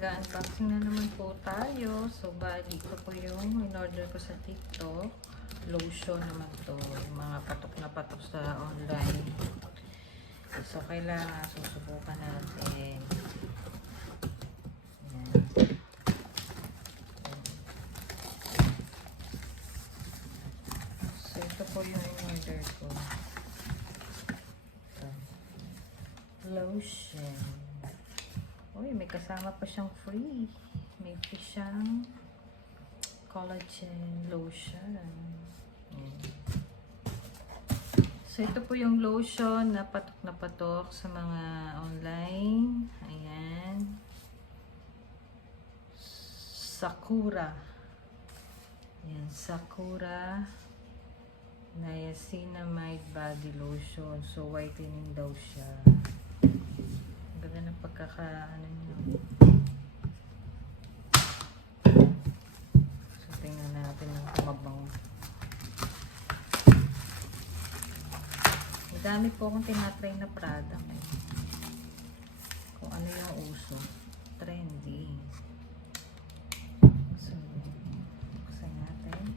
Mag-unboxing na naman po tayo. So, bali, ito po yung in-order ko sa TikTok. Lotion naman to. Yung mga patok na patok sa online. So, kailangan susubukan natin. Ayan. So, ito po yung in-order ko. Ito. Lotion. Uy, may kasama pa siyang free. May free siyang collagen lotion. Ayan. So, ito po yung lotion na patok sa mga online. Ayan. Sakura. Ayan, Sakura Niacinamide Body Lotion. So, whitening daw siya. Ganda ng pagkakaano niya. So, tingnan natin ang kumabango. Madami po akong tinatry na product. Kung ano yung uso. Trendy. So, buksan natin.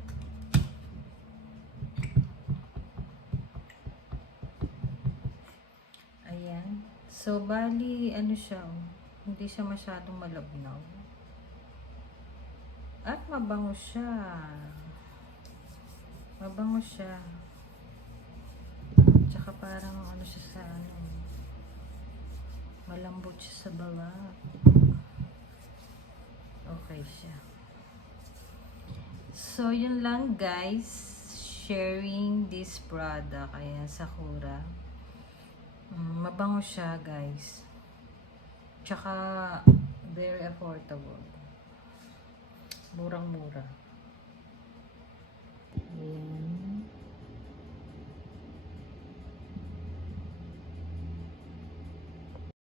Ayan. So, bali, ano siya, hindi siya masyadong malabnaw. At mabango siya. Mabango siya. Tsaka parang ano siya sa ano, malambot siya sa balat. Okay siya. So, yun lang guys. Sharing this product. Ayan, Sakura. Mabango siya guys. Tsaka very affordable. Murang-mura.